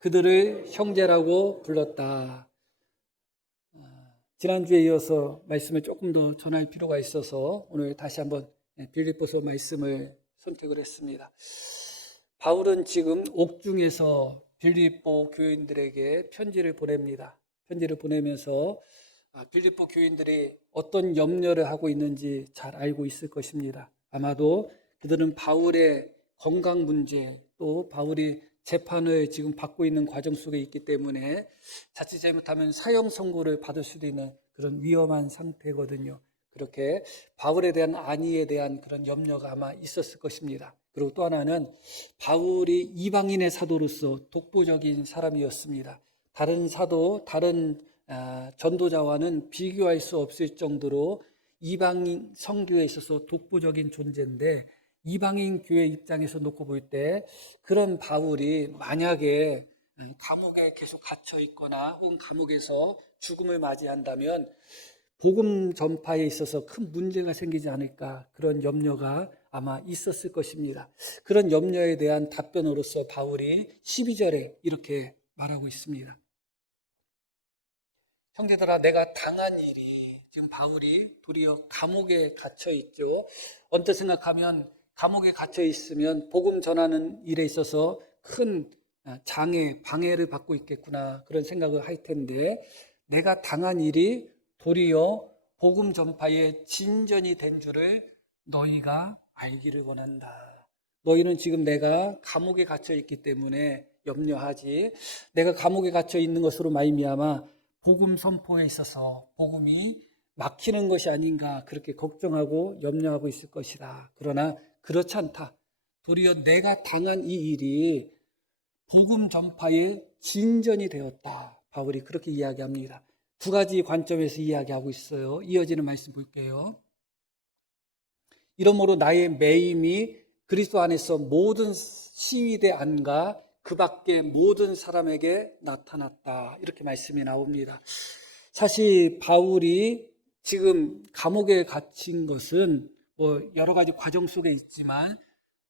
그들을 형제라고 불렀다. 지난주에 이어서 말씀을 조금 더 전할 필요가 있어서 오늘 다시 한번 빌립보서 말씀을 선택을 했습니다. 바울은 지금 옥중에서 빌립보 교인들에게 편지를 보냅니다. 편지를 보내면서 빌립보 교인들이 어떤 염려를 하고 있는지 잘 알고 있을 것입니다. 아마도 그들은 바울의 건강 문제, 또 바울이 재판을 지금 받고 있는 과정 속에 있기 때문에 자칫 잘못하면 사형 선고를 받을 수도 있는 그런 위험한 상태거든요. 그렇게 바울에 대한 안위에 대한 그런 염려가 아마 있었을 것입니다. 그리고 또 하나는 바울이 이방인의 사도로서 독보적인 사람이었습니다. 다른 사도, 다른 전도자와는 비교할 수 없을 정도로 이방인 선교에 있어서 독보적인 존재인데, 이방인 교회 입장에서 놓고 볼 때 그런 바울이 만약에 감옥에 계속 갇혀 있거나 혹은 감옥에서 죽음을 맞이한다면 복음 전파에 있어서 큰 문제가 생기지 않을까, 그런 염려가 아마 있었을 것입니다. 그런 염려에 대한 답변으로서 바울이 12절에 이렇게 말하고 있습니다. 형제들아, 내가 당한 일이, 지금 바울이 도리어 감옥에 갇혀 있죠. 언뜻 생각하면 감옥에 갇혀 있으면 복음 전하는 일에 있어서 큰 장애, 방해를 받고 있겠구나, 그런 생각을 할 텐데, 내가 당한 일이 도리어 복음 전파의 진전이 된 줄을 너희가 알기를 원한다. 너희는 지금 내가 감옥에 갇혀 있기 때문에 염려하지, 내가 감옥에 갇혀 있는 것으로 말미암아 복음 선포에 있어서 복음이 막히는 것이 아닌가, 그렇게 걱정하고 염려하고 있을 것이다. 그러나 그렇지 않다. 도리어 내가 당한 이 일이 복음 전파의 진전이 되었다. 바울이 그렇게 이야기합니다. 두 가지 관점에서 이야기하고 있어요. 이어지는 말씀 볼게요. 이러므로 나의 매임이 그리스도 안에서 모든 시위대 안과 그 밖에 모든 사람에게 나타났다. 이렇게 말씀이 나옵니다. 사실 바울이 지금 감옥에 갇힌 것은 여러 가지 과정 속에 있지만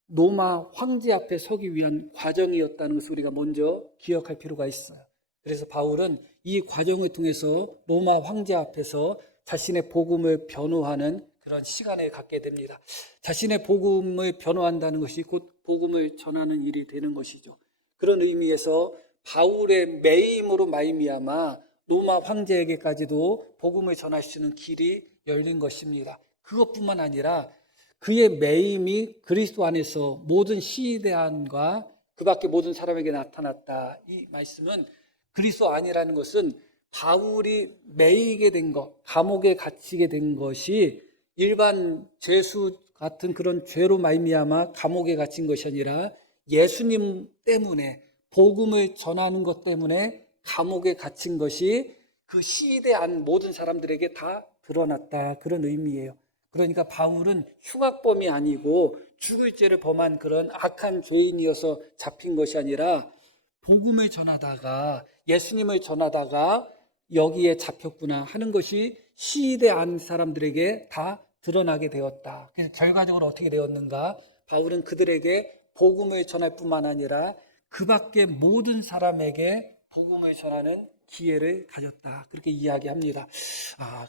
로마 황제 앞에 서기 위한 과정이었다는 것을 우리가 먼저 기억할 필요가 있어요. 그래서 바울은 이 과정을 통해서 로마 황제 앞에서 자신의 복음을 변호하는 그런 시간을 갖게 됩니다. 자신의 복음을 변호한다는 것이 곧 복음을 전하는 일이 되는 것이죠. 그런 의미에서 바울의 매임으로 말미암아 로마 황제에게까지도 복음을 전할 수 있는 길이 열린 것입니다. 그것뿐만 아니라 그의 매임이 그리스도 안에서 모든 시대안과 그 밖에 모든 사람에게 나타났다. 이 말씀은 그리스도 안이라는 것은 바울이 매이게 된 것, 감옥에 갇히게 된 것이 일반 죄수 같은 그런 죄로 말미암아 감옥에 갇힌 것이 아니라 예수님 때문에, 복음을 전하는 것 때문에 감옥에 갇힌 것이 그 시대 안 모든 사람들에게 다 드러났다, 그런 의미예요. 그러니까 바울은 흉악범이 아니고 죽을 죄를 범한 그런 악한 죄인이어서 잡힌 것이 아니라 복음을 전하다가, 예수님을 전하다가 여기에 잡혔구나 하는 것이 시대 안 사람들에게 다 드러나게 되었다. 그래서 결과적으로 어떻게 되었는가? 바울은 그들에게 복음을 전할 뿐만 아니라 그 밖에 모든 사람에게 복음을 전하는 기회를 가졌다. 그렇게 이야기합니다.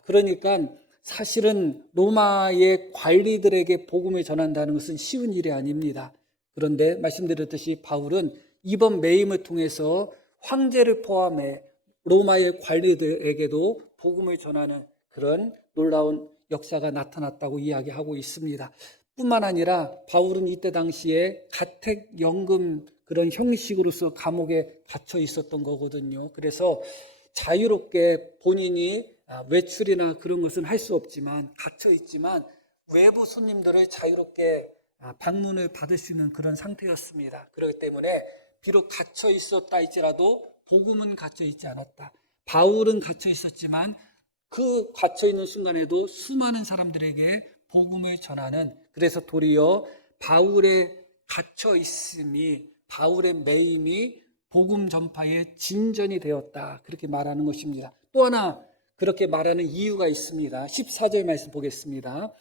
그러니까 사실은 로마의 관리들에게 복음을 전한다는 것은 쉬운 일이 아닙니다. 그런데 말씀드렸듯이 바울은 이번 매임을 통해서 황제를 포함해 로마의 관리들에게도 복음을 전하는 그런 놀라운 역사가 나타났다고 이야기하고 있습니다. 뿐만 아니라 바울은 이때 당시에 가택연금 그런 형식으로서 감옥에 갇혀 있었던 거거든요. 그래서 자유롭게 본인이 외출이나 그런 것은 할 수 없지만, 갇혀 있지만 외부 손님들을 자유롭게 방문을 받을 수 있는 그런 상태였습니다. 그렇기 때문에 비록 갇혀 있었다 할지라도 복음은 갇혀 있지 않았다. 바울은 갇혀 있었지만 그 갇혀 있는 순간에도 수많은 사람들에게 복음을 전하는, 그래서 도리어 바울의 갇혀 있음이, 바울의 매임이 복음 전파의 진전이 되었다, 그렇게 말하는 것입니다. 또 하나 그렇게 말하는 이유가 있습니다. 14절 말씀 보겠습니다.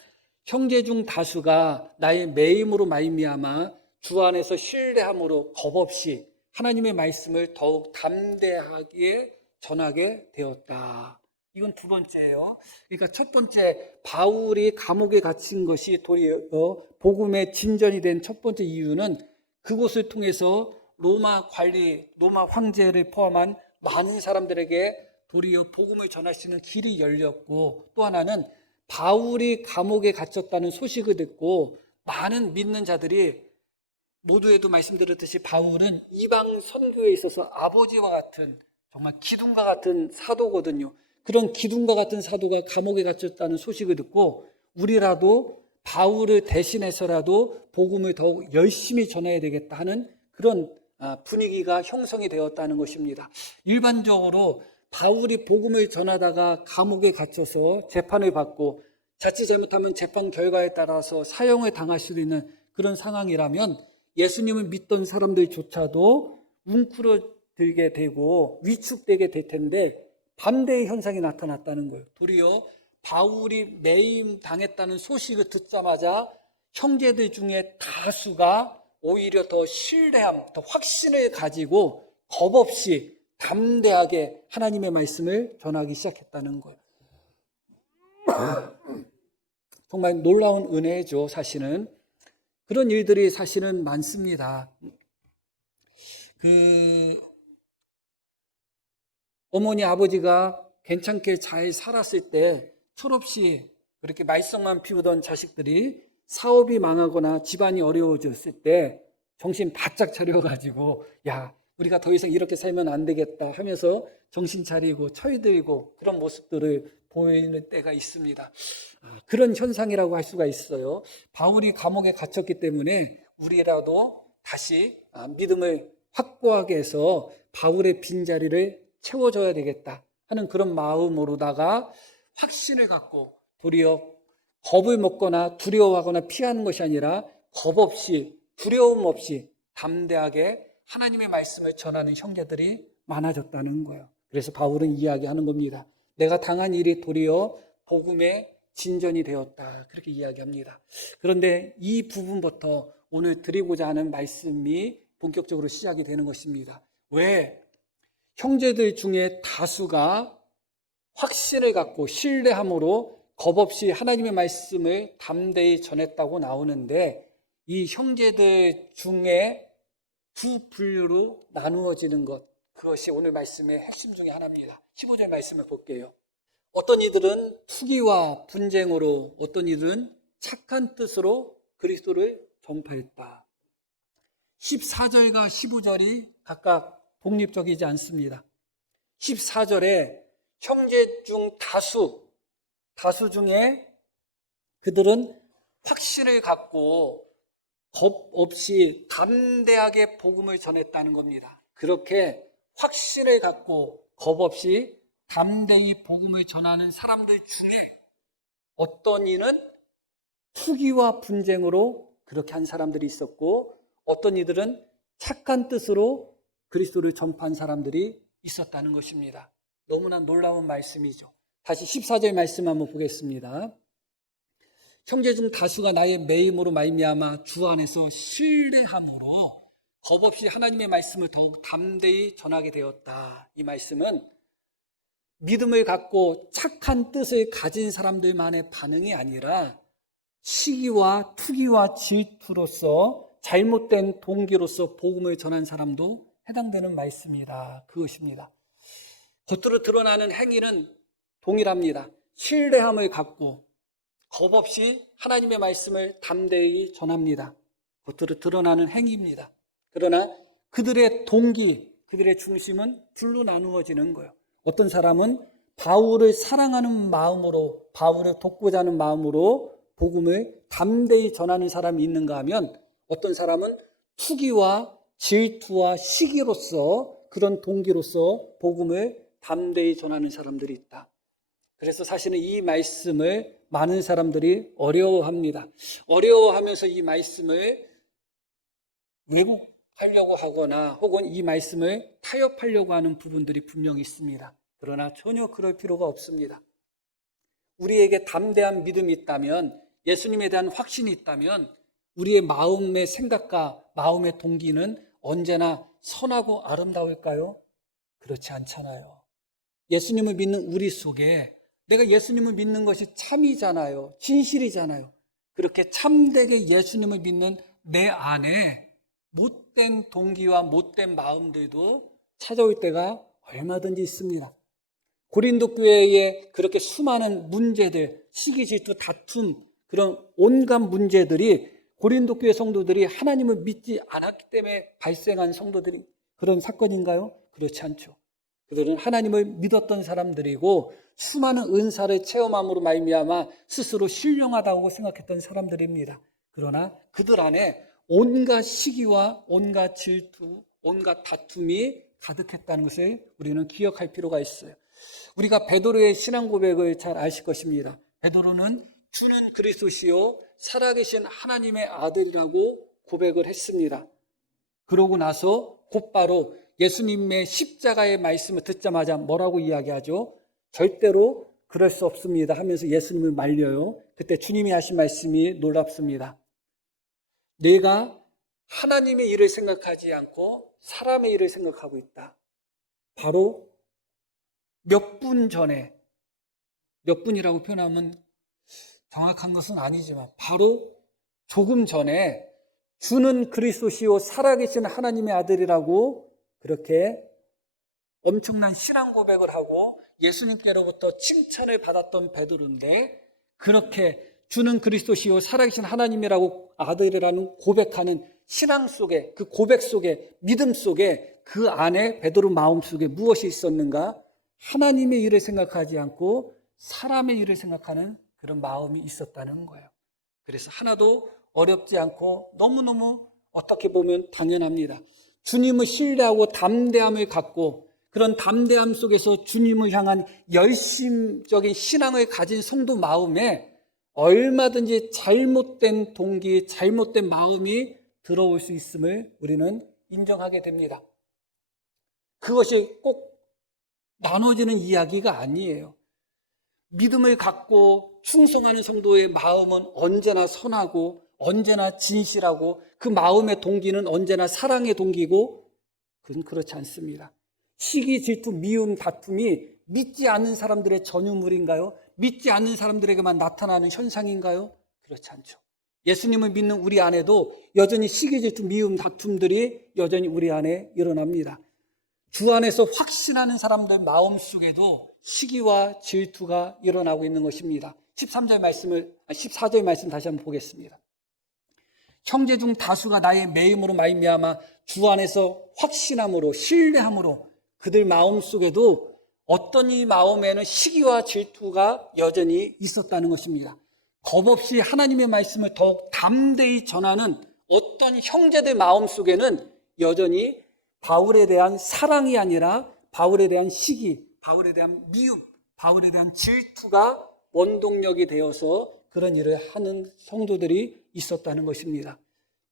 형제 중 다수가 나의 매임으로 말미암아 주 안에서 신뢰함으로 겁없이 하나님의 말씀을 더욱 담대하게 전하게 되었다. 이건 두 번째예요. 그러니까 첫 번째, 바울이 감옥에 갇힌 것이 도리어 복음의 진전이 된 첫 번째 이유는 그곳을 통해서 로마 황제를 포함한 많은 사람들에게 도리어 복음을 전할 수 있는 길이 열렸고, 또 하나는 바울이 감옥에 갇혔다는 소식을 듣고 많은 믿는 자들이, 모두에도 말씀드렸듯이 바울은 이방 선교에 있어서 아버지와 같은, 정말 기둥과 같은 사도거든요. 그런 기둥과 같은 사도가 감옥에 갇혔다는 소식을 듣고 우리라도 바울을 대신해서라도 복음을 더욱 열심히 전해야 되겠다 하는 그런 분위기가 형성이 되었다는 것입니다. 일반적으로 바울이 복음을 전하다가 감옥에 갇혀서 재판을 받고 자칫 잘못하면 재판 결과에 따라서 사형을 당할 수도 있는 그런 상황이라면 예수님을 믿던 사람들조차도 웅크러들게 되고 위축되게 될 텐데 반대의 현상이 나타났다는 거예요. 도리어 바울이 매임 당했다는 소식을 듣자마자 형제들 중에 다수가 오히려 더 신뢰함, 더 확신을 가지고 겁없이 담대하게 하나님의 말씀을 전하기 시작했다는 거예요. 정말 놀라운 은혜죠, 사실은. 그런 일들이 사실은 많습니다. 어머니, 아버지가 괜찮게 잘 살았을 때 철없이 그렇게 말썽만 피우던 자식들이 사업이 망하거나 집안이 어려워졌을 때 정신 바짝 차려가지고 야, 우리가 더 이상 이렇게 살면 안 되겠다 하면서 정신 차리고 철들고 그런 모습들을 보이는 때가 있습니다. 그런 현상이라고 할 수가 있어요. 바울이 감옥에 갇혔기 때문에 우리라도 다시 믿음을 확고하게 해서 바울의 빈자리를 채워줘야 되겠다 하는 그런 마음으로다가 확신을 갖고 도리어 겁을 먹거나 두려워하거나 피하는 것이 아니라 겁 없이 두려움 없이 담대하게 하나님의 말씀을 전하는 형제들이 많아졌다는 거예요. 그래서 바울은 이야기하는 겁니다. 내가 당한 일이 도리어 복음의 진전이 되었다, 그렇게 이야기합니다. 그런데 이 부분부터 오늘 드리고자 하는 말씀이 본격적으로 시작이 되는 것입니다. 왜? 형제들 중에 다수가 확신을 갖고 신뢰함으로 겁없이 하나님의 말씀을 담대히 전했다고 나오는데 이 형제들 중에 두 분류로 나누어지는 것, 그것이 오늘 말씀의 핵심 중에 하나입니다. 15절 말씀을 볼게요. 어떤 이들은 투기와 분쟁으로, 어떤 이들은 착한 뜻으로 그리스도를 전파했다. 14절과 15절이 각각 독립적이지 않습니다. 14절에 형제 중 다수 중에 그들은 확신을 갖고 겁 없이 담대하게 복음을 전했다는 겁니다. 그렇게 확신을 갖고 겁 없이 담대히 복음을 전하는 사람들 중에 어떤 이는 투기와 분쟁으로 그렇게 한 사람들이 있었고, 어떤 이들은 착한 뜻으로 그리스도를 전파한 사람들이 있었다는 것입니다. 너무나 놀라운 말씀이죠. 다시 14절 말씀 한번 보겠습니다. 형제 중 다수가 나의 매임으로 말미암아 주 안에서 신뢰함으로 겁없이 하나님의 말씀을 더욱 담대히 전하게 되었다. 이 말씀은 믿음을 갖고 착한 뜻을 가진 사람들만의 반응이 아니라 시기와 투기와 질투로서 잘못된 동기로서 복음을 전한 사람도 해당되는 말씀이다. 그것입니다. 겉으로 드러나는 행위는 동일합니다. 신뢰함을 갖고 겁없이 하나님의 말씀을 담대히 전합니다. 겉으로 드러나는 행위입니다. 그러나 그들의 동기, 그들의 중심은 둘로 나누어지는 거예요. 어떤 사람은 바울을 사랑하는 마음으로, 바울을 돕고자 하는 마음으로 복음을 담대히 전하는 사람이 있는가 하면, 어떤 사람은 투기와 질투와 시기로서, 그런 동기로서 복음을 담대히 전하는 사람들이 있다. 그래서 사실은 이 말씀을 많은 사람들이 어려워합니다. 어려워하면서 이 말씀을 왜곡하려고 하거나 혹은 이 말씀을 타협하려고 하는 부분들이 분명히 있습니다. 그러나 전혀 그럴 필요가 없습니다. 우리에게 담대한 믿음이 있다면, 예수님에 대한 확신이 있다면 우리의 마음의 생각과 마음의 동기는 언제나 선하고 아름다울까요? 그렇지 않잖아요. 예수님을 믿는 우리 속에 내가 예수님을 믿는 것이 참이잖아요. 진실이잖아요. 그렇게 참되게 예수님을 믿는 내 안에 못된 동기와 못된 마음들도 찾아올 때가 얼마든지 있습니다. 고린도 교회에 그렇게 수많은 문제들, 시기, 질투, 다툼, 그런 온갖 문제들이 고린도 교회 성도들이 하나님을 믿지 않았기 때문에 발생한 성도들이 그런 사건인가요? 그렇지 않죠. 그들은 하나님을 믿었던 사람들이고 수많은 은사를 체험함으로 말미암아 스스로 신령하다고 생각했던 사람들입니다. 그러나 그들 안에 온갖 시기와 온갖 질투, 온갖 다툼이 가득했다는 것을 우리는 기억할 필요가 있어요. 우리가 베드로의 신앙 고백을 잘 아실 것입니다. 베드로는 주는 그리스도시요 살아계신 하나님의 아들이라고 고백을 했습니다. 그러고 나서 곧바로 예수님의 십자가의 말씀을 듣자마자 뭐라고 이야기하죠? 절대로 그럴 수 없습니다 하면서 예수님을 말려요. 그때 주님이 하신 말씀이 놀랍습니다. 내가 하나님의 일을 생각하지 않고 사람의 일을 생각하고 있다. 바로 몇 분 전에, 몇 분이라고 표현하면 정확한 것은 아니지만 바로 조금 전에 주는 그리스도시요 살아계신 하나님의 아들이라고 그렇게 엄청난 신앙 고백을 하고 예수님께로부터 칭찬을 받았던 베드로인데, 그렇게 주는 그리스도시요 살아계신 하나님이라고 아들이라는 고백하는 신앙 속에, 그 고백 속에, 믿음 속에 그 안에 베드로 마음 속에 무엇이 있었는가? 하나님의 일을 생각하지 않고 사람의 일을 생각하는 그런 마음이 있었다는 거예요. 그래서 하나도 어렵지 않고 너무너무 어떻게 보면 당연합니다. 주님을 신뢰하고 담대함을 갖고 그런 담대함 속에서 주님을 향한 열심적인 신앙을 가진 성도 마음에 얼마든지 잘못된 동기, 잘못된 마음이 들어올 수 있음을 우리는 인정하게 됩니다. 그것이 꼭 나눠지는 이야기가 아니에요. 믿음을 갖고 충성하는 성도의 마음은 언제나 선하고 언제나 진실하고 그 마음의 동기는 언제나 사랑의 동기고, 그건 그렇지 않습니다. 시기, 질투, 미움, 다툼이 믿지 않는 사람들의 전유물인가요? 믿지 않는 사람들에게만 나타나는 현상인가요? 그렇지 않죠. 예수님을 믿는 우리 안에도 여전히 시기, 질투, 미움, 다툼들이 여전히 우리 안에 일어납니다. 주 안에서 확신하는 사람들 마음 속에도 시기와 질투가 일어나고 있는 것입니다. 14절 말씀 다시 한번 보겠습니다. 형제 중 다수가 나의 매임으로 말미암아 주 안에서 확신함으로 신뢰함으로 그들 마음 속에도 어떤 이 마음에는 시기와 질투가 여전히 있었다는 것입니다. 겁없이 하나님의 말씀을 더욱 담대히 전하는 어떤 형제들 마음 속에는 여전히 바울에 대한 사랑이 아니라 바울에 대한 시기, 바울에 대한 미움, 바울에 대한 질투가 원동력이 되어서 그런 일을 하는 성도들이 있었다는 것입니다.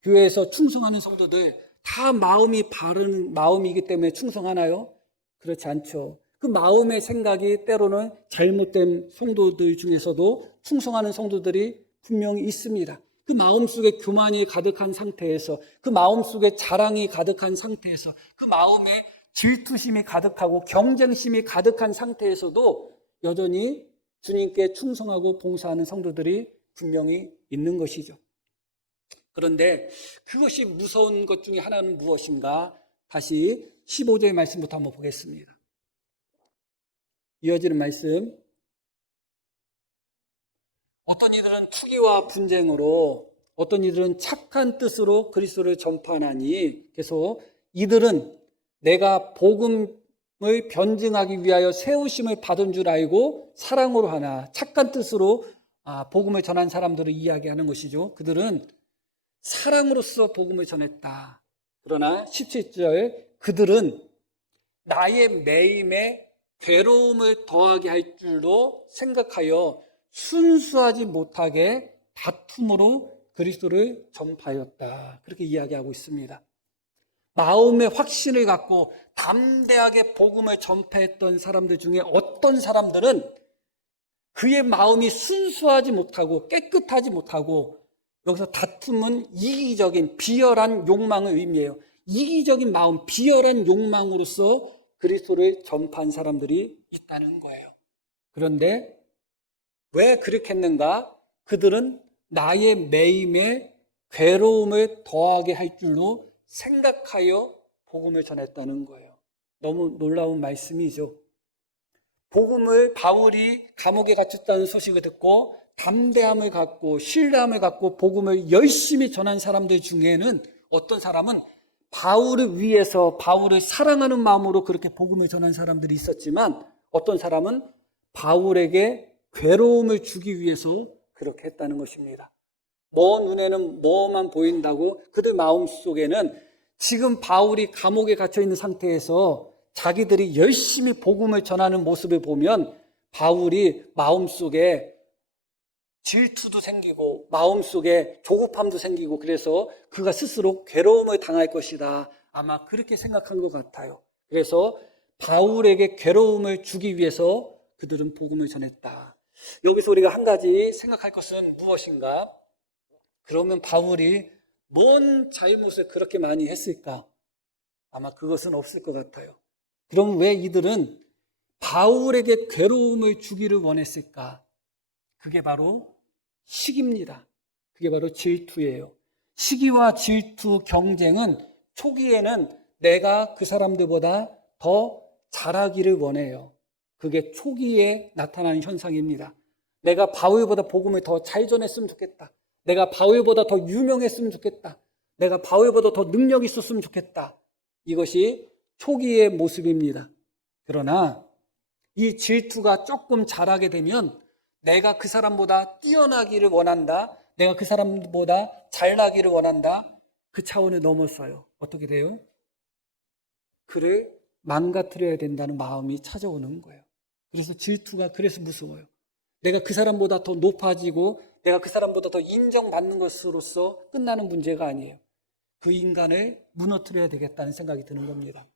교회에서 충성하는 성도들 다 마음이 바른 마음이기 때문에 충성하나요? 그렇지 않죠. 그 마음의 생각이 때로는 잘못된 성도들 중에서도 충성하는 성도들이 분명히 있습니다. 그 마음속에 교만이 가득한 상태에서, 그 마음속에 자랑이 가득한 상태에서, 그 마음에 질투심이 가득하고 경쟁심이 가득한 상태에서도 여전히 주님께 충성하고 봉사하는 성도들이 분명히 있는 것이죠. 그런데 그것이 무서운 것 중에 하나는 무엇인가? 다시 15절 말씀부터 한번 보겠습니다. 이어지는 말씀. 어떤 이들은 투기와 분쟁으로, 어떤 이들은 착한 뜻으로 그리스도를 전파하나니, 계속 이들은 내가 복음을 변증하기 위하여 세우심을 받은 줄 알고 사랑으로 하나, 착한 뜻으로 복음을 전한 사람들을 이야기하는 것이죠. 그들은 사랑으로서 복음을 전했다. 그러나 17절, 그들은 나의 매임에 괴로움을 더하게 할 줄로 생각하여 순수하지 못하게 다툼으로 그리스도를 전파하였다. 그렇게 이야기하고 있습니다. 마음의 확신을 갖고 담대하게 복음을 전파했던 사람들 중에 어떤 사람들은 그의 마음이 순수하지 못하고 깨끗하지 못하고, 여기서 다툼은 이기적인 비열한 욕망을 의미해요. 이기적인 마음, 비열한 욕망으로서 그리스도를 전파한 사람들이 있다는 거예요. 그런데 왜 그렇게 했는가? 그들은 나의 매임에 괴로움을 더하게 할 줄로 생각하여 복음을 전했다는 거예요. 너무 놀라운 말씀이죠. 복음을 바울이 감옥에 갇혔다는 소식을 듣고 담대함을 갖고 신뢰함을 갖고 복음을 열심히 전한 사람들 중에는 어떤 사람은 바울을 위해서 바울을 사랑하는 마음으로 그렇게 복음을 전한 사람들이 있었지만 어떤 사람은 바울에게 괴로움을 주기 위해서 그렇게 했다는 것입니다. 눈에는 뭐만 보인다고 그들 마음속에는 지금 바울이 감옥에 갇혀 있는 상태에서 자기들이 열심히 복음을 전하는 모습을 보면 바울이 마음속에 질투도 생기고 마음속에 조급함도 생기고 그래서 그가 스스로 괴로움을 당할 것이다. 아마 그렇게 생각한 것 같아요. 그래서 바울에게 괴로움을 주기 위해서 그들은 복음을 전했다. 여기서 우리가 한 가지 생각할 것은 무엇인가? 그러면 바울이 뭔 잘못을 그렇게 많이 했을까? 아마 그것은 없을 것 같아요. 그럼 왜 이들은 바울에게 괴로움을 주기를 원했을까? 그게 바로 시기입니다. 그게 바로 질투예요. 시기와 질투 경쟁은 초기에는 내가 그 사람들보다 더 잘하기를 원해요. 그게 초기에 나타나는 현상입니다. 내가 바울보다 복음을 더 잘 전했으면 좋겠다. 내가 바울보다 더 유명했으면 좋겠다. 내가 바울보다 더 능력이 있었으면 좋겠다. 이것이 초기의 모습입니다. 그러나 이 질투가 조금 자라게 되면 내가 그 사람보다 뛰어나기를 원한다. 내가 그 사람보다 잘나기를 원한다. 그 차원을 넘어서요. 어떻게 돼요? 그를 망가뜨려야 된다는 마음이 찾아오는 거예요. 그래서 질투가 그래서 무서워요. 내가 그 사람보다 더 높아지고 내가 그 사람보다 더 인정받는 것으로서 끝나는 문제가 아니에요. 그 인간을 무너뜨려야 되겠다는 생각이 드는 겁니다.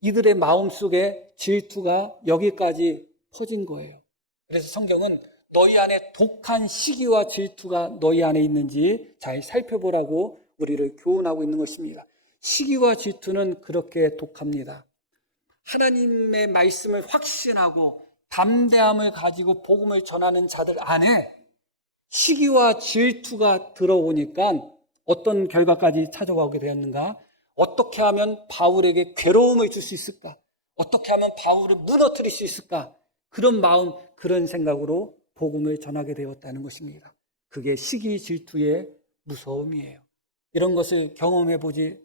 이들의 마음속에 질투가 여기까지 퍼진 거예요. 그래서 성경은 너희 안에 독한 시기와 질투가 너희 안에 있는지 잘 살펴보라고 우리를 교훈하고 있는 것입니다. 시기와 질투는 그렇게 독합니다. 하나님의 말씀을 확신하고 담대함을 가지고 복음을 전하는 자들 안에 시기와 질투가 들어오니까 어떤 결과까지 찾아오게 되었는가? 어떻게 하면 바울에게 괴로움을 줄 수 있을까? 어떻게 하면 바울을 무너뜨릴 수 있을까? 그런 마음, 그런 생각으로 복음을 전하게 되었다는 것입니다. 그게 시기 질투의 무서움이에요. 이런 것을 경험해 보지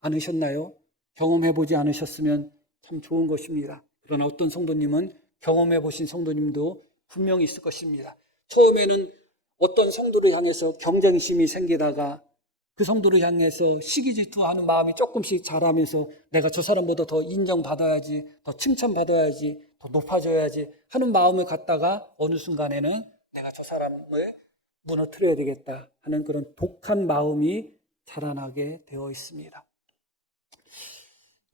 않으셨나요? 경험해 보지 않으셨으면 참 좋은 것입니다. 그러나 어떤 성도님은 경험해 보신 성도님도 분명히 있을 것입니다. 처음에는 어떤 성도를 향해서 경쟁심이 생기다가 그 성도를 향해서 시기 질투하는 마음이 조금씩 자라면서 내가 저 사람보다 더 인정받아야지, 더 칭찬받아야지, 더 높아져야지 하는 마음을 갖다가 어느 순간에는 내가 저 사람을 무너뜨려야 되겠다 하는 그런 독한 마음이 자라나게 되어 있습니다.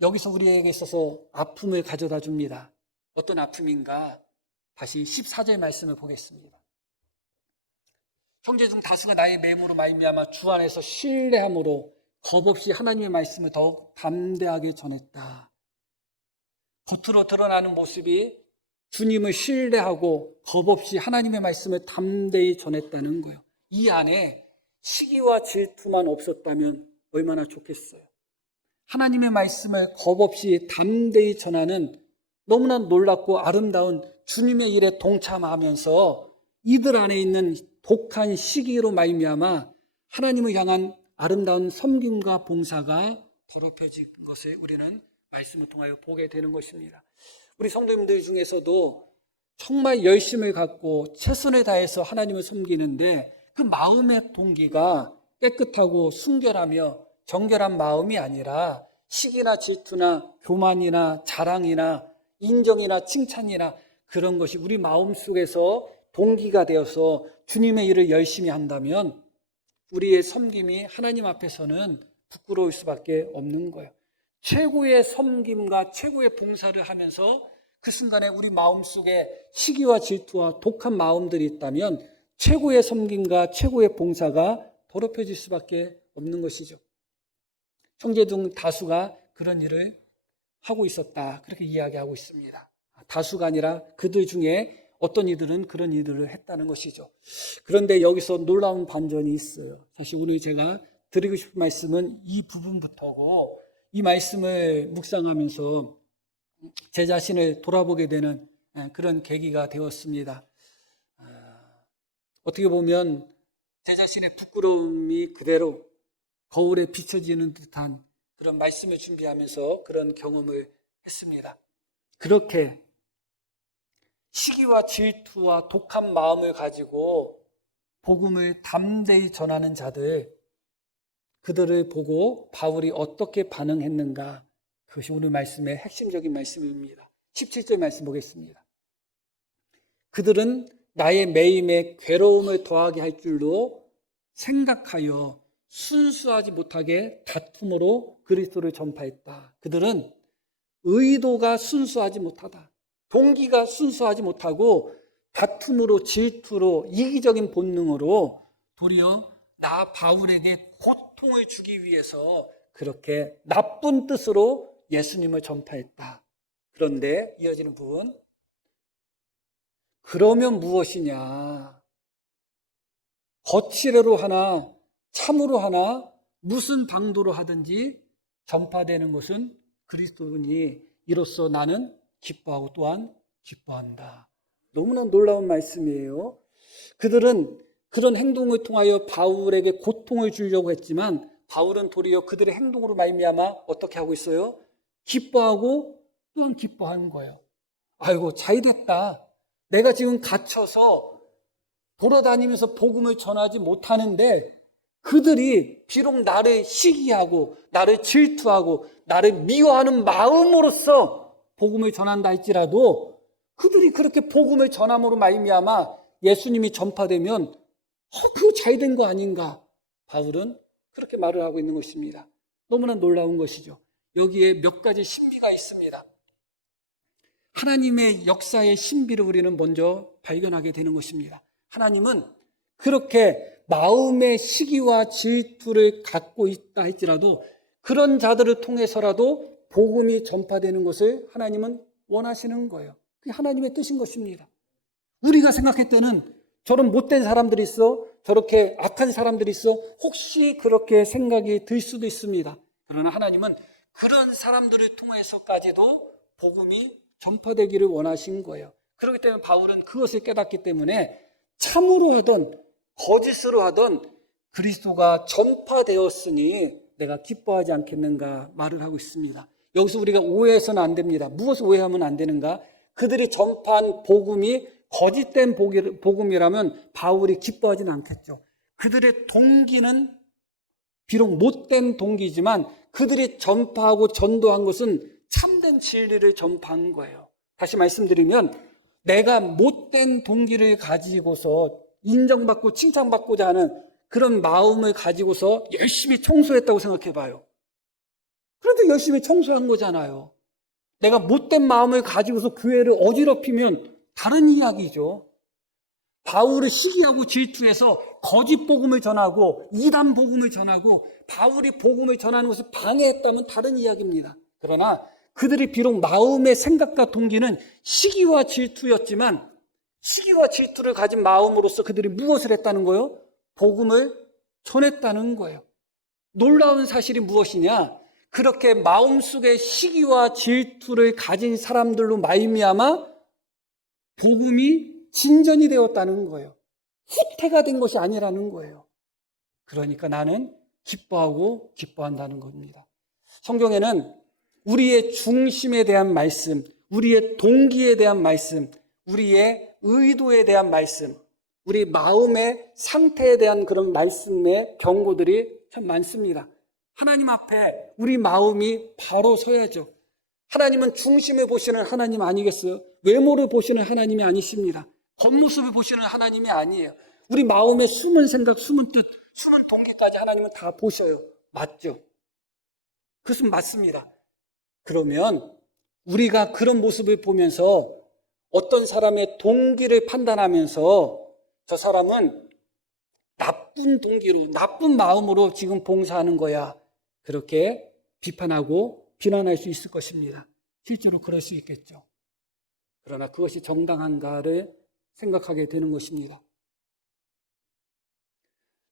여기서 우리에게 있어서 아픔을 가져다 줍니다. 어떤 아픔인가? 다시 14절 말씀을 보겠습니다. 형제 중 다수가 나의 매임으로 말미암아 주 안에서 신뢰함으로 겁없이 하나님의 말씀을 더욱 담대하게 전했다. 겉으로 드러나는 모습이 주님을 신뢰하고 겁없이 하나님의 말씀을 담대히 전했다는 거예요. 이 안에 시기와 질투만 없었다면 얼마나 좋겠어요. 하나님의 말씀을 겁없이 담대히 전하는 너무나 놀랍고 아름다운 주님의 일에 동참하면서 이들 안에 있는 독한 시기로 말미암아 하나님을 향한 아름다운 섬김과 봉사가 더럽혀진 것을 우리는 말씀을 통하여 보게 되는 것입니다. 우리 성도님들 중에서도 정말 열심을 갖고 최선을 다해서 하나님을 섬기는데 그 마음의 동기가 깨끗하고 순결하며 정결한 마음이 아니라 시기나 질투나 교만이나 자랑이나 인정이나 칭찬이나 그런 것이 우리 마음속에서 동기가 되어서 주님의 일을 열심히 한다면 우리의 섬김이 하나님 앞에서는 부끄러울 수밖에 없는 거예요. 최고의 섬김과 최고의 봉사를 하면서 그 순간에 우리 마음속에 시기와 질투와 독한 마음들이 있다면 최고의 섬김과 최고의 봉사가 더럽혀질 수밖에 없는 것이죠. 형제 중 다수가 그런 일을 하고 있었다. 그렇게 이야기하고 있습니다. 다수가 아니라 그들 중에 어떤 이들은 그런 일들을 했다는 것이죠. 그런데 여기서 놀라운 반전이 있어요. 사실 오늘 제가 드리고 싶은 말씀은 이 부분부터고, 이 말씀을 묵상하면서 제 자신을 돌아보게 되는 그런 계기가 되었습니다. 어떻게 보면 제 자신의 부끄러움이 그대로 거울에 비춰지는 듯한 그런 말씀을 준비하면서 그런 경험을 했습니다. 그렇게 시기와 질투와 독한 마음을 가지고 복음을 담대히 전하는 자들, 그들을 보고 바울이 어떻게 반응했는가, 그것이 오늘 말씀의 핵심적인 말씀입니다. 17절 말씀 보겠습니다. 그들은 나의 매임에 괴로움을 더하게 할 줄로 생각하여 순수하지 못하게 다툼으로 그리스도를 전파했다. 그들은 의도가 순수하지 못하다, 동기가 순수하지 못하고 다툼으로, 질투로, 이기적인 본능으로 도리어 나 바울에게 고통을 주기 위해서 그렇게 나쁜 뜻으로 예수님을 전파했다. 그런데 이어지는 부분, 그러면 무엇이냐? 거칠어로 하나 참으로 하나 무슨 방도로 하든지 전파되는 것은 그리스도니 이로써 나는 기뻐하고 또한 기뻐한다. 너무나 놀라운 말씀이에요. 그들은 그런 행동을 통하여 바울에게 고통을 주려고 했지만 바울은 도리어 그들의 행동으로 말미암아 어떻게 하고 있어요? 기뻐하고 또한 기뻐하는 거예요. 아이고, 잘됐다. 내가 지금 갇혀서 돌아다니면서 복음을 전하지 못하는데 그들이 비록 나를 시기하고 나를 질투하고 나를 미워하는 마음으로써 복음을 전한다 할지라도 그들이 그렇게 복음을 전함으로 말미암아 예수님이 전파되면 그거 잘된 거 아닌가? 바울은 그렇게 말을 하고 있는 것입니다. 너무나 놀라운 것이죠. 여기에 몇 가지 신비가 있습니다. 하나님의 역사의 신비를 우리는 먼저 발견하게 되는 것입니다. 하나님은 그렇게 마음의 시기와 질투를 갖고 있다 할지라도 그런 자들을 통해서라도 복음이 전파되는 것을 하나님은 원하시는 거예요. 그게 하나님의 뜻인 것입니다. 우리가 생각할 때는 저런 못된 사람들이 있어, 저렇게 악한 사람들이 있어, 혹시 그렇게 생각이 들 수도 있습니다. 그러나 하나님은 그런 사람들을 통해서까지도 복음이 전파되기를 원하신 거예요. 그렇기 때문에 바울은 그것을 깨닫기 때문에 참으로 하던 거짓으로 하던 그리스도가 전파되었으니 내가 기뻐하지 않겠는가 말을 하고 있습니다. 여기서 우리가 오해해서는 안 됩니다. 무엇을 오해하면 안 되는가? 그들이 전파한 복음이 거짓된 복음이라면 바울이 기뻐하지는 않겠죠. 그들의 동기는 비록 못된 동기지만 그들이 전파하고 전도한 것은 참된 진리를 전파한 거예요. 다시 말씀드리면 내가 못된 동기를 가지고서 인정받고 칭찬받고자 하는 그런 마음을 가지고서 열심히 청소했다고 생각해 봐요. 그래도 열심히 청소한 거잖아요. 내가 못된 마음을 가지고서 교회를 어지럽히면 다른 이야기죠. 바울을 시기하고 질투해서 거짓 복음을 전하고 이단 복음을 전하고 바울이 복음을 전하는 것을 방해했다면 다른 이야기입니다. 그러나 그들이 비록 마음의 생각과 동기는 시기와 질투였지만 시기와 질투를 가진 마음으로서 그들이 무엇을 했다는 거예요? 복음을 전했다는 거예요. 놀라운 사실이 무엇이냐? 그렇게 마음속에 시기와 질투를 가진 사람들로 말미암아 복음이 진전이 되었다는 거예요. 후퇴가 된 것이 아니라는 거예요. 그러니까 나는 기뻐하고 기뻐한다는 겁니다. 성경에는 우리의 중심에 대한 말씀, 우리의 동기에 대한 말씀, 우리의 의도에 대한 말씀, 우리 마음의 상태에 대한 그런 말씀의 경고들이 참 많습니다. 하나님 앞에 우리 마음이 바로 서야죠. 하나님은 중심을 보시는 하나님 아니겠어요? 외모를 보시는 하나님이 아니십니다. 겉모습을 보시는 하나님이 아니에요. 우리 마음의 숨은 생각, 숨은 뜻, 숨은 동기까지 하나님은 다 보셔요. 맞죠? 그것은 맞습니다. 그러면 우리가 그런 모습을 보면서 어떤 사람의 동기를 판단하면서 저 사람은 나쁜 동기로, 나쁜 마음으로 지금 봉사하는 거야. 그렇게 비판하고 비난할 수 있을 것입니다. 실제로 그럴 수 있겠죠. 그러나 그것이 정당한가를 생각하게 되는 것입니다.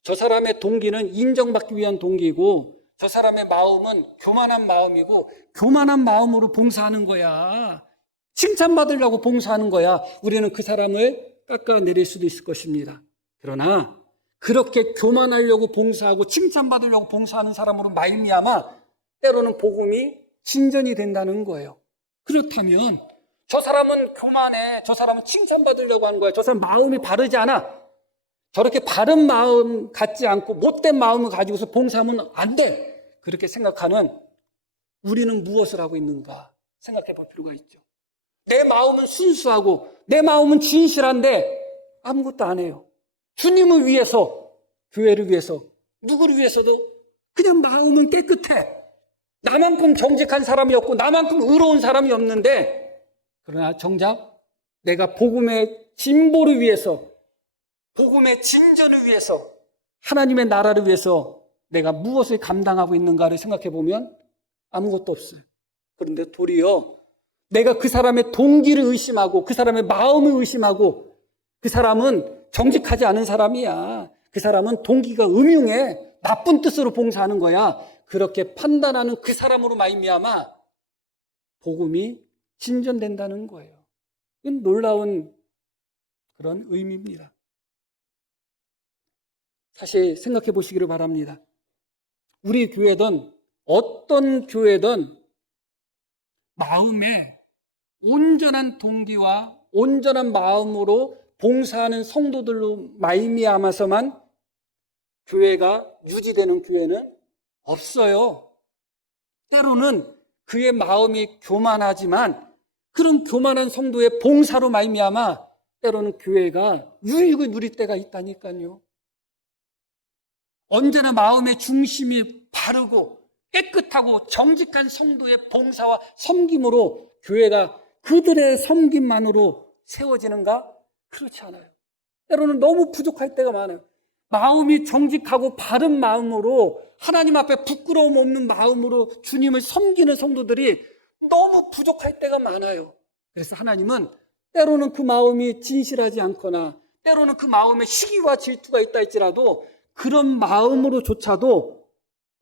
저 사람의 동기는 인정받기 위한 동기고 저 사람의 마음은 교만한 마음이고 교만한 마음으로 봉사하는 거야. 칭찬받으려고 봉사하는 거야. 우리는 그 사람을 깎아내릴 수도 있을 것입니다. 그러나 그렇게 교만하려고 봉사하고 칭찬받으려고 봉사하는 사람으로 말미암아 때로는 복음이 진전이 된다는 거예요. 그렇다면 저 사람은 교만해. 저 사람은 칭찬받으려고 하는 거야. 저 사람 마음이 바르지 않아. 저렇게 바른 마음 갖지 않고 못된 마음을 가지고서 봉사하면 안 돼. 그렇게 생각하는 우리는 무엇을 하고 있는가 생각해 볼 필요가 있죠. 내 마음은 순수하고 내 마음은 진실한데 아무것도 안 해요. 주님을 위해서, 교회를 위해서, 누구를 위해서도 그냥 마음은 깨끗해. 나만큼 정직한 사람이 없고 나만큼 의로운 사람이 없는데 그러나 정작 내가 복음의 진보를 위해서 복음의 진전을 위해서 하나님의 나라를 위해서 내가 무엇을 감당하고 있는가를 생각해 보면 아무것도 없어요. 그런데 도리어 내가 그 사람의 동기를 의심하고 그 사람의 마음을 의심하고 그 사람은 정직하지 않은 사람이야. 그 사람은 동기가 음흉해. 나쁜 뜻으로 봉사하는 거야. 그렇게 판단하는 그 사람으로 말미암아 복음이 진전된다는 거예요. 이건 놀라운 그런 의미입니다. 사실 생각해 보시기를 바랍니다. 우리 교회든 어떤 교회든 마음에 온전한 동기와 온전한 마음으로 봉사하는 성도들로 말미암아서만 교회가 유지되는 교회는 없어요. 때로는 그의 마음이 교만하지만 그런 교만한 성도의 봉사로 말미암아 때로는 교회가 유익을 누릴 때가 있다니까요. 언제나 마음의 중심이 바르고 깨끗하고 정직한 성도의 봉사와 섬김으로 교회가 그들의 섬김만으로 세워지는가? 그렇지 않아요. 때로는 너무 부족할 때가 많아요. 마음이 정직하고 바른 마음으로 하나님 앞에 부끄러움 없는 마음으로 주님을 섬기는 성도들이 너무 부족할 때가 많아요. 그래서 하나님은 때로는 그 마음이 진실하지 않거나 때로는 그 마음에 시기와 질투가 있다 할지라도 그런 마음으로조차도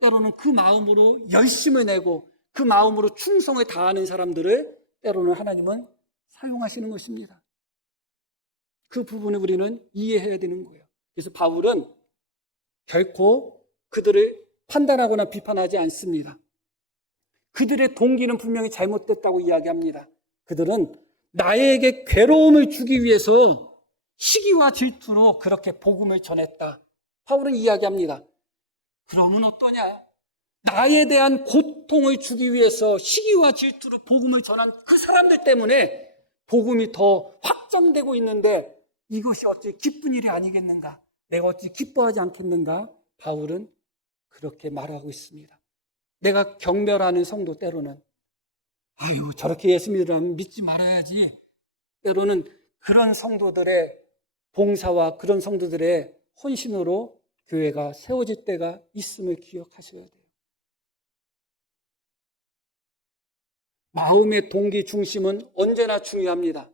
때로는 그 마음으로 열심을 내고 그 마음으로 충성을 다하는 사람들을 때로는 하나님은 사용하시는 것입니다. 그 부분을 우리는 이해해야 되는 거예요. 그래서 바울은 결코 그들을 판단하거나 비판하지 않습니다. 그들의 동기는 분명히 잘못됐다고 이야기합니다. 그들은 나에게 괴로움을 주기 위해서 시기와 질투로 그렇게 복음을 전했다. 바울은 이야기합니다. 그러면 어떠냐? 나에 대한 고통을 주기 위해서 시기와 질투로 복음을 전한 그 사람들 때문에 복음이 더 확장되고 있는데 이것이 어찌 기쁜 일이 아니겠는가? 내가 어찌 기뻐하지 않겠는가? 바울은 그렇게 말하고 있습니다. 내가 경멸하는 성도 때로는 아유 저렇게 예수 믿으라면 믿지 말아야지. 때로는 그런 성도들의 봉사와 그런 성도들의 헌신으로 교회가 세워질 때가 있음을 기억하셔야 돼요. 마음의 동기 중심은 언제나 중요합니다.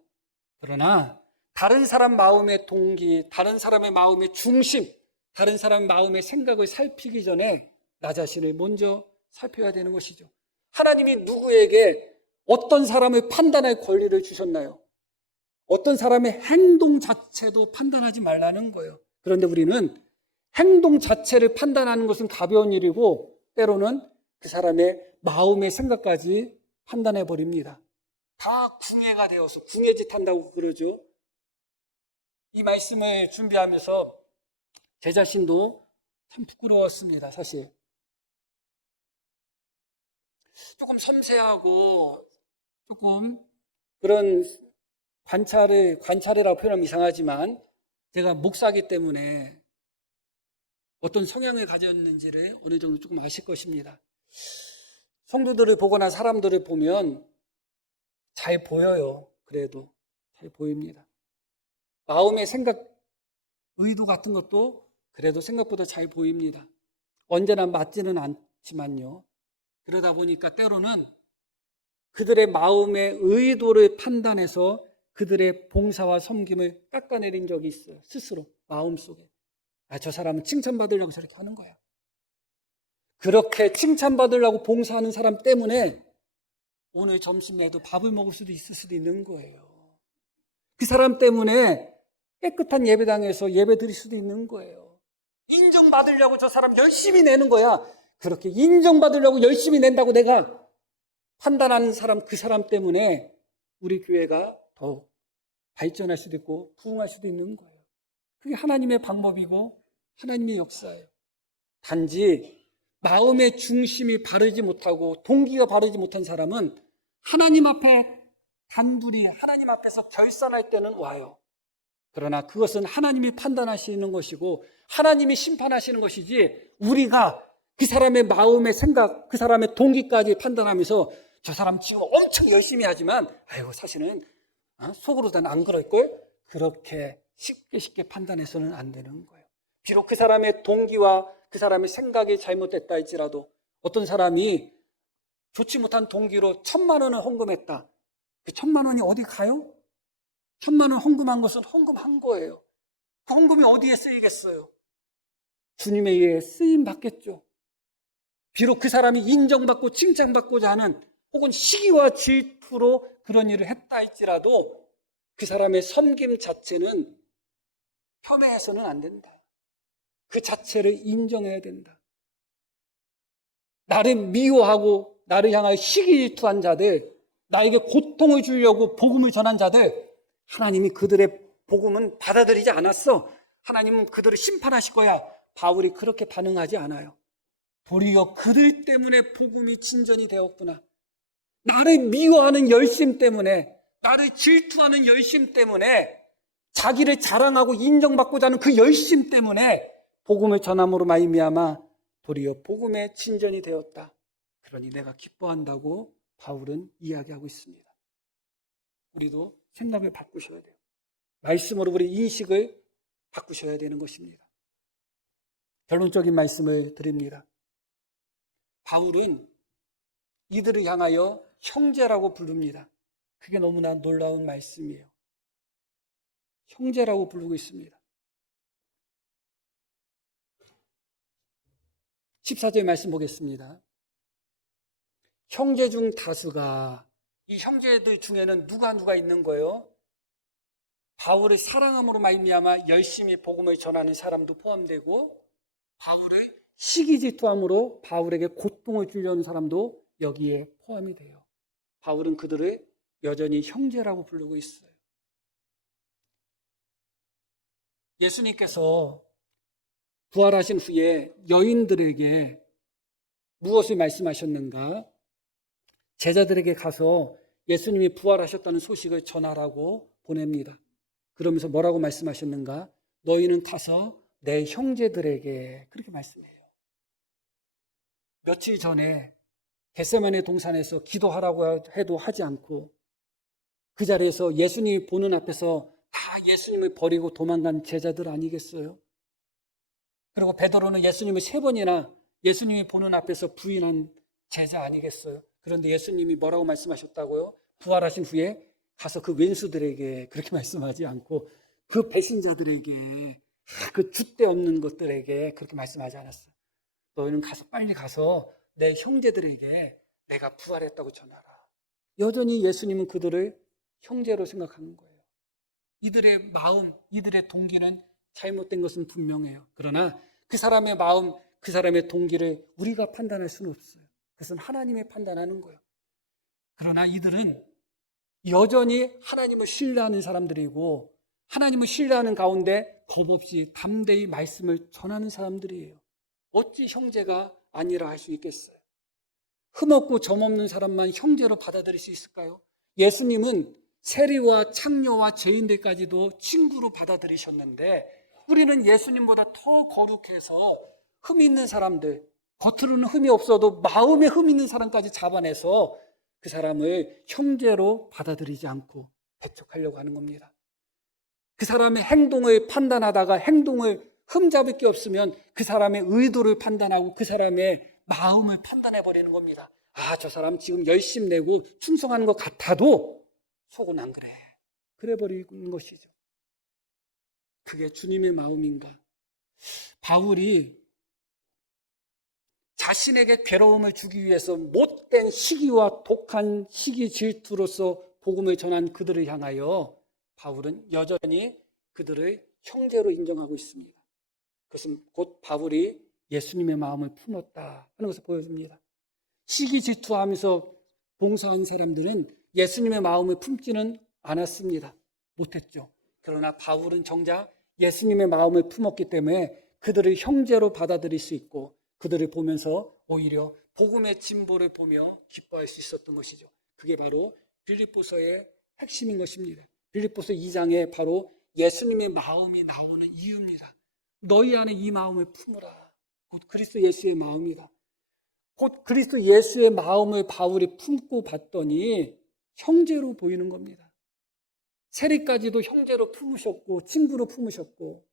그러나 다른 사람 마음의 동기, 다른 사람의 마음의 중심, 다른 사람 마음의 생각을 살피기 전에 나 자신을 먼저 살펴야 되는 것이죠. 하나님이 누구에게 어떤 사람을 판단할 권리를 주셨나요? 어떤 사람의 행동 자체도 판단하지 말라는 거예요. 그런데 우리는 행동 자체를 판단하는 것은 가벼운 일이고 때로는 그 사람의 마음의 생각까지 판단해 버립니다. 다 궁예가 되어서 궁예짓 한다고 그러죠. 이 말씀을 준비하면서 제 자신도 참 부끄러웠습니다. 사실 조금 섬세하고 조금 그런 관찰이라고 표현하면 이상하지만 제가 목사이기 때문에 어떤 성향을 가졌는지를 어느 정도 조금 아실 것입니다. 성도들을 보거나 사람들을 보면 잘 보여요. 그래도 잘 보입니다. 마음의 생각, 의도 같은 것도 그래도 생각보다 잘 보입니다. 언제나 맞지는 않지만요. 그러다 보니까 때로는 그들의 마음의 의도를 판단해서 그들의 봉사와 섬김을 깎아내린 적이 있어요. 스스로 마음속에. 저 사람은 칭찬받으려고 저렇게 하는 거야. 그렇게 칭찬받으려고 봉사하는 사람 때문에 오늘 점심에도 밥을 먹을 수도 있을 수도 있는 거예요. 그 사람 때문에 깨끗한 예배당에서 예배 드릴 수도 있는 거예요. 인정받으려고 저 사람 열심히 내는 거야. 그렇게 인정받으려고 열심히 낸다고 내가 판단하는 사람, 그 사람 때문에 우리 교회가 더 발전할 수도 있고 부흥할 수도 있는 거예요. 그게 하나님의 방법이고 하나님의 역사예요. 단지 마음의 중심이 바르지 못하고 동기가 바르지 못한 사람은 하나님 앞에 단둘이 하나님 앞에서 결산할 때는 와요. 그러나 그것은 하나님이 판단하시는 것이고 하나님이 심판하시는 것이지 우리가 그 사람의 마음의 생각, 그 사람의 동기까지 판단하면서 저 사람 지금 엄청 열심히 하지만 사실은 속으로는 안 그럴걸? 그렇게 쉽게 판단해서는 안 되는 거예요. 비록 그 사람의 동기와 그 사람의 생각이 잘못됐다 할지라도 어떤 사람이 좋지 못한 동기로 1,000만 원을 헌금했다. 그 1,000만 원이 어디 가요? 1,000만 원 헌금한 것은 헌금한 거예요. 그 헌금이 어디에 쓰이겠어요? 주님에 의해 쓰임 받겠죠. 비록 그 사람이 인정받고 칭찬받고자 하는 혹은 시기와 질투로 그런 일을 했다 할지라도 그 사람의 섬김 자체는 폄훼해서는 안 된다. 그 자체를 인정해야 된다. 나를 미워하고 나를 향하여 시기 질투한 자들, 나에게 고통을 주려고 복음을 전한 자들, 하나님이 그들의 복음은 받아들이지 않았어. 하나님은 그들을 심판하실 거야. 바울이 그렇게 반응하지 않아요. 도리어 그들 때문에 복음이 진전이 되었구나. 나를 미워하는 열심 때문에, 나를 질투하는 열심 때문에, 자기를 자랑하고 인정받고자 하는 그 열심 때문에 복음을 전함으로 말미암아 도리어 복음의 진전이 되었다. 그러니 내가 기뻐한다고 바울은 이야기하고 있습니다. 우리도 생각을 바꾸셔야 돼요. 말씀으로 우리 인식을 바꾸셔야 되는 것입니다. 결론적인 말씀을 드립니다. 바울은 이들을 향하여 형제라고 부릅니다. 그게 너무나 놀라운 말씀이에요. 형제라고 부르고 있습니다. 14절 말씀 보겠습니다. 형제 중 다수가, 이 형제들 중에는 누가 있는 거예요? 바울을 사랑함으로 말미암아 열심히 복음을 전하는 사람도 포함되고 바울을 시기질투함으로 바울에게 고통을 주려는 사람도 여기에 포함이 돼요. 바울은 그들을 여전히 형제라고 부르고 있어요. 예수님께서 부활하신 후에 여인들에게 무엇을 말씀하셨는가? 제자들에게 가서 예수님이 부활하셨다는 소식을 전하라고 보냅니다. 그러면서 뭐라고 말씀하셨는가? 너희는 가서 내 형제들에게, 그렇게 말씀해요. 며칠 전에 겟세마네 동산에서 기도하라고 해도 하지 않고 그 자리에서 예수님이 보는 앞에서 다 예수님을 버리고 도망간 제자들 아니겠어요? 그리고 베드로는 예수님을 3번이나 예수님이 보는 앞에서 부인한 제자 아니겠어요? 그런데 예수님이 뭐라고 말씀하셨다고요? 부활하신 후에 가서 그 왼수들에게, 그렇게 말씀하지 않고 그 배신자들에게, 그 줏대 없는 것들에게 그렇게 말씀하지 않았어요. 너희는 빨리 가서 내 형제들에게 내가 부활했다고 전하라. 여전히 예수님은 그들을 형제로 생각하는 거예요. 이들의 마음, 이들의 동기는 잘못된 것은 분명해요. 그러나 그 사람의 마음, 그 사람의 동기를 우리가 판단할 수는 없어요. 그것은 하나님이 판단하는 거예요. 그러나 이들은 여전히 하나님을 신뢰하는 사람들이고 하나님을 신뢰하는 가운데 겁없이 담대히 말씀을 전하는 사람들이에요. 어찌 형제가 아니라 할 수 있겠어요? 흠없고 점없는 사람만 형제로 받아들일 수 있을까요? 예수님은 세리와 창녀와 죄인들까지도 친구로 받아들이셨는데 우리는 예수님보다 더 거룩해서 흠 있는 사람들, 겉으로는 흠이 없어도 마음에 흠 있는 사람까지 잡아내서 그 사람을 형제로 받아들이지 않고 배척하려고 하는 겁니다. 그 사람의 행동을 판단하다가 행동을 흠잡을 게 없으면 그 사람의 의도를 판단하고 그 사람의 마음을 판단해 버리는 겁니다. 아, 저 사람 지금 열심 내고 충성하는 것 같아도 속은 안 그래. 그래 버리는 것이죠. 그게 주님의 마음인가? 바울이 자신에게 괴로움을 주기 위해서 못된 시기와 독한 시기 질투로서 복음을 전한 그들을 향하여 바울은 여전히 그들을 형제로 인정하고 있습니다. 그것은 곧 바울이 예수님의 마음을 품었다 하는 것을 보여줍니다. 시기 질투하면서 봉사한 사람들은 예수님의 마음을 품지는 않았습니다. 못했죠. 그러나 바울은 정작 예수님의 마음을 품었기 때문에 그들을 형제로 받아들일 수 있고 그들을 보면서 오히려 복음의 진보를 보며 기뻐할 수 있었던 것이죠. 그게 바로 빌립보서의 핵심인 것입니다. 빌립보서 2장에 바로 예수님의 마음이 나오는 이유입니다. 너희 안에 이 마음을 품으라. 곧 그리스도 예수의 마음이다. 곧 그리스도 예수의 마음을 바울이 품고 봤더니 형제로 보이는 겁니다. 세리까지도 형제로 품으셨고 친구로 품으셨고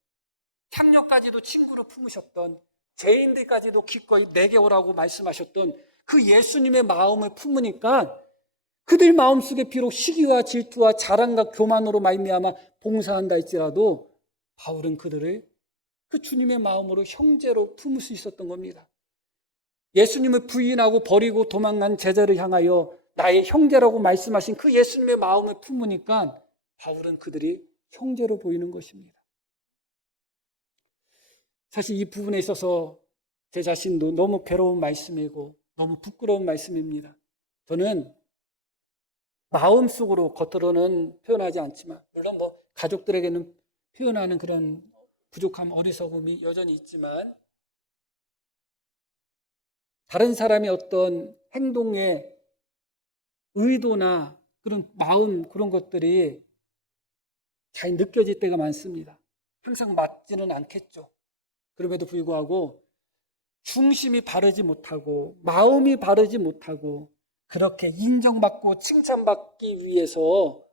창녀까지도 친구로 품으셨던 죄인들까지도 기꺼이 내게 오라고 말씀하셨던 그 예수님의 마음을 품으니까 그들 마음속에 비록 시기와 질투와 자랑과 교만으로 말미암아 봉사한다 할지라도 바울은 그들을 그 주님의 마음으로 형제로 품을 수 있었던 겁니다. 예수님을 부인하고 버리고 도망간 제자를 향하여 나의 형제라고 말씀하신 그 예수님의 마음을 품으니까 바울은 그들이 형제로 보이는 것입니다. 사실 이 부분에 있어서 제 자신도 너무 괴로운 말씀이고 너무 부끄러운 말씀입니다. 저는 마음속으로 겉으로는 표현하지 않지만 물론 가족들에게는 표현하는 그런 부족함, 어리석음이 여전히 있지만 다른 사람의 어떤 행동의 의도나 그런 마음 그런 것들이 잘 느껴질 때가 많습니다. 항상 맞지는 않겠죠. 그럼에도 불구하고 중심이 바르지 못하고 마음이 바르지 못하고 그렇게 인정받고 칭찬받기 위해서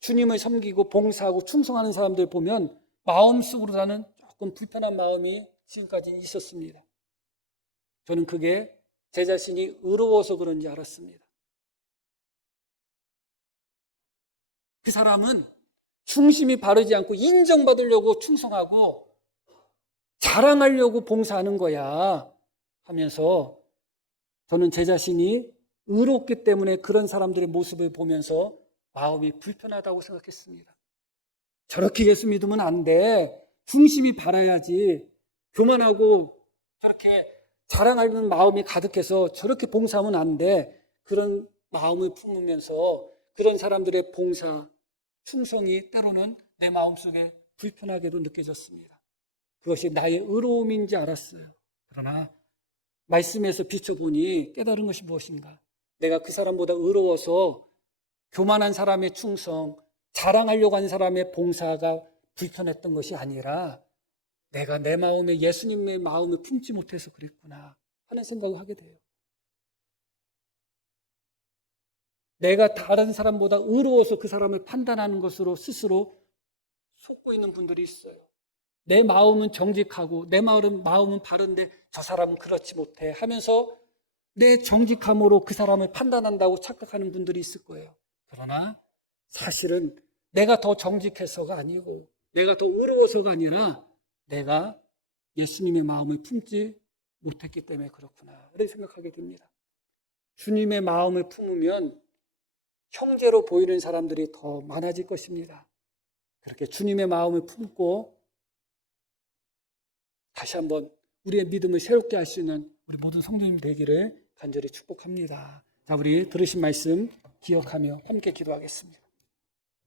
주님을 섬기고 봉사하고 충성하는 사람들 보면 마음속으로 나는 조금 불편한 마음이 지금까지 있었습니다. 저는 그게 제 자신이 의로워서 그런지 알았습니다. 그 사람은 중심이 바르지 않고 인정받으려고 충성하고 자랑하려고 봉사하는 거야 하면서 저는 제 자신이 의롭기 때문에 그런 사람들의 모습을 보면서 마음이 불편하다고 생각했습니다. 저렇게 예수 믿으면 안 돼. 중심이 바라야지. 교만하고 저렇게 자랑하는 마음이 가득해서 저렇게 봉사하면 안 돼. 그런 마음을 품으면서 그런 사람들의 봉사, 충성이 때로는 내 마음속에 불편하게도 느껴졌습니다. 그것이 나의 의로움인지 알았어요. 그러나 말씀에서 비춰보니 깨달은 것이 무엇인가? 내가 그 사람보다 의로워서 교만한 사람의 충성, 자랑하려고 하는 사람의 봉사가 불편했던 것이 아니라 내가 내 마음에 예수님의 마음을 품지 못해서 그랬구나 하는 생각을 하게 돼요. 내가 다른 사람보다 의로워서 그 사람을 판단하는 것으로 스스로 속고 있는 분들이 있어요. 내 마음은 정직하고 내 마음은 바른데 저 사람은 그렇지 못해 하면서 내 정직함으로 그 사람을 판단한다고 착각하는 분들이 있을 거예요. 그러나 사실은 내가 더 정직해서가 아니고 내가 더 의로워서가 아니라 내가 예수님의 마음을 품지 못했기 때문에 그렇구나 이렇게 생각하게 됩니다. 주님의 마음을 품으면 형제로 보이는 사람들이 더 많아질 것입니다. 그렇게 주님의 마음을 품고 다시 한번 우리의 믿음을 새롭게 할 수 있는 우리 모든 성도님 되기를 간절히 축복합니다. 자, 우리 들으신 말씀 기억하며 함께 기도하겠습니다.